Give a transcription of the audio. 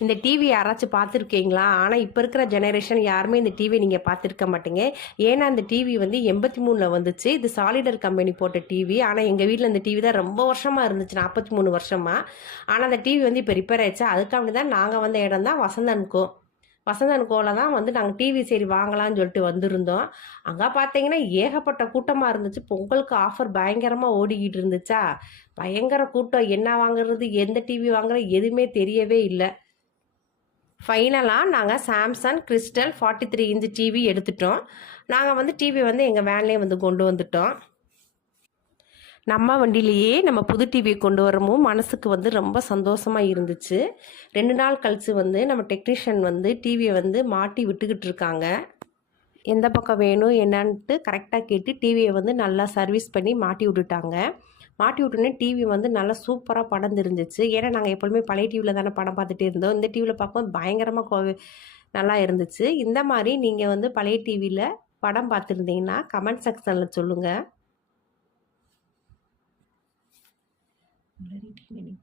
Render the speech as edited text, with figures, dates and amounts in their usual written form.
இந்த டிவி யாராச்சும் பார்த்துருக்கீங்களா? ஆனால் இப்போ இருக்கிற ஜெனரேஷன் யாருமே இந்த டிவி நீங்கள் பார்த்துருக்க மாட்டீங்க. ஏன்னா இந்த டிவி வந்து 83ல் வந்துச்சு. இது சாலிடர் கம்பெனி போட்ட டிவி. ஆனால் எங்கள் வீட்டில் இந்த டிவி தான் ரொம்ப வருஷமாக இருந்துச்சு, 43 வருஷமாக. ஆனால் அந்த டிவி வந்து இப்போ ரிப்பேர் ஆயிடுச்சு. அதுக்காண்டி தான் நாங்கள் வந்த இடம் தான் வசந்தன்கோ. வசந்தன்கோவில் தான் வந்து நாங்கள் டிவி சரி வாங்கலாம்னு சொல்லிட்டு வந்திருந்தோம். அங்கே பார்த்தீங்கன்னா ஏகப்பட்ட கூட்டமாக இருந்துச்சு. பொங்கலுக்கு ஆஃபர் பயங்கரமாக ஓடிக்கிட்டு இருந்துச்சா, பயங்கர கூட்டம். என்ன வாங்குறது, எந்த டிவி வாங்குறது எதுவுமே தெரியவே இல்லை. ஃபைனலாக நாங்கள் சாம்சங் கிறிஸ்டல் 43 இன்ச் டிவி எடுத்துட்டோம். நாங்கள் வந்து டிவி வந்து எங்கள் வேன்லேயே வந்து கொண்டு வந்துட்டோம். நம்ம வண்டியிலேயே நம்ம புது டிவியை கொண்டு வரவும் மனசுக்கு வந்து ரொம்ப சந்தோஷமாக இருந்துச்சு. 2 நாள் கழித்து வந்து நம்ம டெக்னீஷியன் வந்து டிவியை வந்து மாட்டி விட்டுக்கிட்டு இருக்காங்க. எந்த பக்கம் வேணும் என்னன்ட்டு கரெக்டாக கேட்டு டிவியை வந்து நல்லா சர்வீஸ் பண்ணி மாட்டி விட்டுட்டாங்க. மாட்டி விட்டோன்னே டிவி வந்து நல்லா சூப்பராக படம் தெரிஞ்சிச்சு. ஏன்னா நாங்கள் எப்பொழுதுமே பழைய டிவியில் தானே படம் பார்த்துட்டே இருந்தோம். இந்த டிவியில் பார்க்கும்போது பயங்கரமாக நல்லா இருந்துச்சு. இந்த மாதிரி நீங்கள் வந்து பழைய டிவியில் படம் பார்த்துருந்தீங்கன்னா கமெண்ட் செக்ஷனில் சொல்லுங்கள். நினைக்கிறேன்